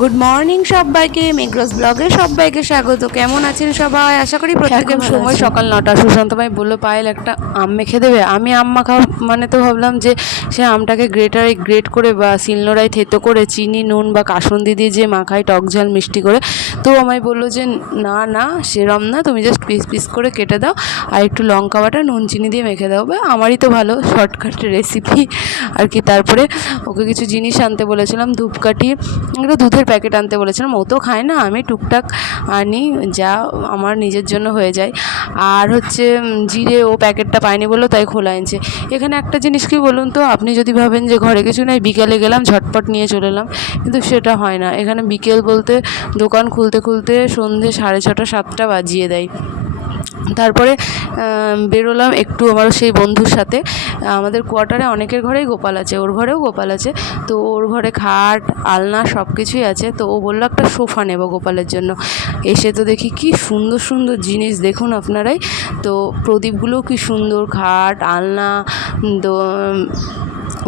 Good morning সবাইকে, মেঘরস ব্লগে সবাইকে স্বাগত। কেমন আছেন সবাই? আশা করি প্রত্যেকের সময় সকাল 9টা। সুশান্ত ভাই বললো পায়েল একটা আম মেখে দেবে। আমি আম মাখা মানে তো ভাবলাম যে সে আমটাকে গ্রেট করে বা শিলনোড়ায় থেতো করে চিনি নুন বা কাসুন্দি দিয়ে যে মাখায় টক ঝাল মিষ্টি করে, তো আমায় বললো যে না না সেরম না, তুমি জাস্ট পিস পিস করে কেটে দাও আর একটু লঙ্কা বাটা নুন চিনি দিয়ে মেখে দাও। বা আমারই তো ভালো শর্টকাট রেসিপি আর কি। তারপরে ওকে কিছু জিনিস আনতে বলেছিলাম, ধূপকাঠি, একটা দুধের প্যাকেট আনতে বলেছিলাম। ও তো খায় না, আমি টুকটাক আনি যা আমার নিজের জন্য হয়ে যায়। আর হচ্ছে জিরে, ও প্যাকেটটা পায়নি বললো তাই খোলা এনেছে। এখানে একটা জিনিস কি বলুন তো, আপনি যদি ভাবেন যে ঘরে কিছু নেই, বিকেলে গেলাম ঝটপট নিয়ে চলে এলাম, কিন্তু সেটা হয় না। এখানে বিকেল বলতে দোকান খুলতে খুলতে সন্ধে 6:30 7টা বাজিয়ে দেয়। তারপরে বেরোলাম একটু আমার সেই বন্ধুর সাথে। আমাদের কোয়ার্টারে অনেকের ঘরেই গোপাল আছে, ওর ঘরেও গোপাল আছে। তো ওর ঘরে খাট আলনা সব কিছুই আছে। তো ও বললো একটা সোফা নেব গোপালের জন্য। এসে তো দেখি কি সুন্দর সুন্দর জিনিস, দেখুন আপনারাই। তো প্রদীপগুলোও কি সুন্দর, খাট আলনা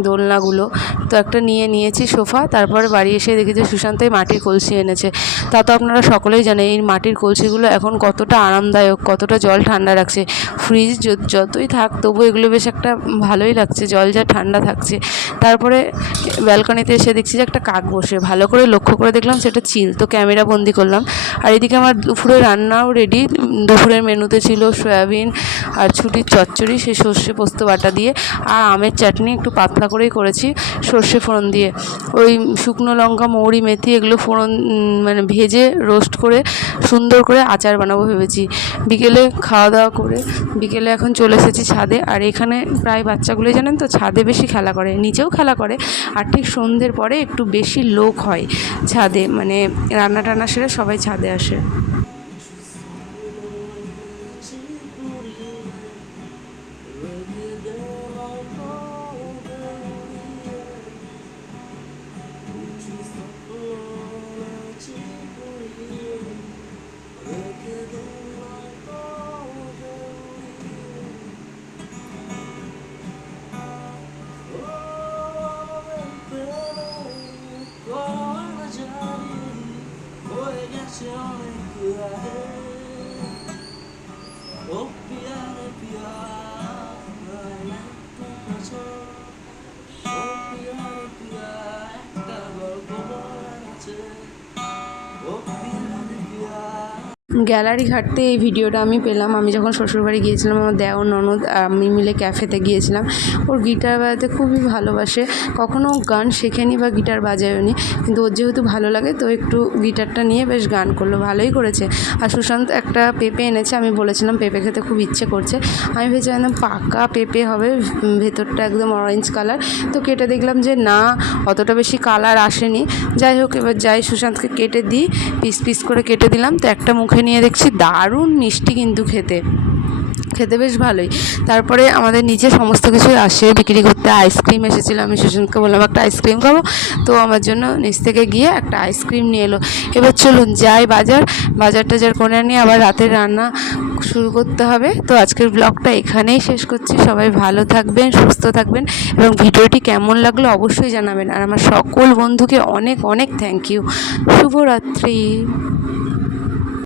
দোলনাগুলো। তো একটা নিয়েছি সোফা। তারপরে বাড়ি এসে দেখি যে সুশান্তই মাটির কলসি এনেছে। তা তো আপনারা সকলেই জানেন এই মাটির কলসিগুলো এখন কতটা আরামদায়ক, কতটা জল ঠান্ডা রাখছে। ফ্রিজ যতই থাক তবু এগুলো বেশ একটা ভালোই লাগছে, জল যা ঠান্ডা থাকছে। তারপরে ব্যালকনিতে এসে দেখছি যে একটা কাক বসে, ভালো করে লক্ষ্য করে দেখলাম সেটা চিল। তো ক্যামেরা বন্দি করলাম। আর এদিকে আমার দুপুরে রান্নাও রেডি। দুপুরের মেনুতে ছিল সয়াবিন আর ছুটির চচ্চড়ি, সেই সর্ষে পোস্ত বাটা দিয়ে, আর আমের চাটনি একটু পাতলা করেই করেছি সর্ষে ফোড়ন দিয়ে। ওই শুকনো লঙ্কা মৌরি মেথি এগুলো ফোড়ন মানে ভেজে রোস্ট করে সুন্দর করে আচার বানাবো ভেবেছি। বিকেলে খাওয়া দাওয়া করে বিকেলে এখন চলে এসেছি ছাদে। আর এখানে প্রায় বাচ্চাগুলোই জানেন তো ছাদে বেশি খেলা করে, নিচেও খেলা করে। আর ঠিক সন্ধ্যের পরে একটু বেশি লোক হয় ছাদে, মানে রান্না টান্না সেরে সবাই ছাদে আসে। গ্যালারি ঘাটতে এই ভিডিওটা আমি পেলাম। আমি যখন শ্বশুরবাড়ি গিয়েছিলাম, আমার দেওর ননদ আমি মিলে ক্যাফেতে গিয়েছিলাম। ওর গিটার বাজাতে খুবই ভালোবাসে, কখনও গান শেখেনি বা গিটার বাজায়নি, কিন্তু ওর যেহেতু ভালো লাগে তো একটু গিটারটা নিয়ে বেশ গান করলো, ভালোই করেছে। আর সুশান্ত একটা পেঁপে এনেছে, আমি বলেছিলাম পেঁপে খেতে খুব ইচ্ছে করছে। আমি ভেবেছিলাম একদম পাকা পেঁপে হবে, ভেতরটা একদম অরেঞ্জ কালার। তো কেটে দেখলাম যে না, অতটা বেশি কালার আসেনি। যাই হোক, এবার সুশান্তকে কেটে দিই, পিস পিস করে কেটে দিলাম। তো একটা মুখে নিয়ে দেখছি দারুণ মিষ্টি, কিন্তু খেতে বেশ ভালোই। তারপরে আমাদের নিচে সমস্ত কিছুই আসে বিক্রি করতে। আইসক্রিম এসেছিলো, আমি সুশান্তকে বললাম একটা আইসক্রিম খাবো, তো আমার জন্য নিচ থেকে গিয়ে একটা আইসক্রিম নিয়ে এলো। এবার চলুন যাই বাজার টাজার করে নিয়ে আবার রাতের রান্না শুরু করতে হবে। তো আজকের ব্লগটা এখানেই শেষ করছি। সবাই ভালো থাকবেন, সুস্থ থাকবেন, এবং ভিডিওটি কেমন লাগলো অবশ্যই জানাবেন। আর আমার সকল বন্ধুকে অনেক অনেক থ্যাংক ইউ। শুভরাত্রি।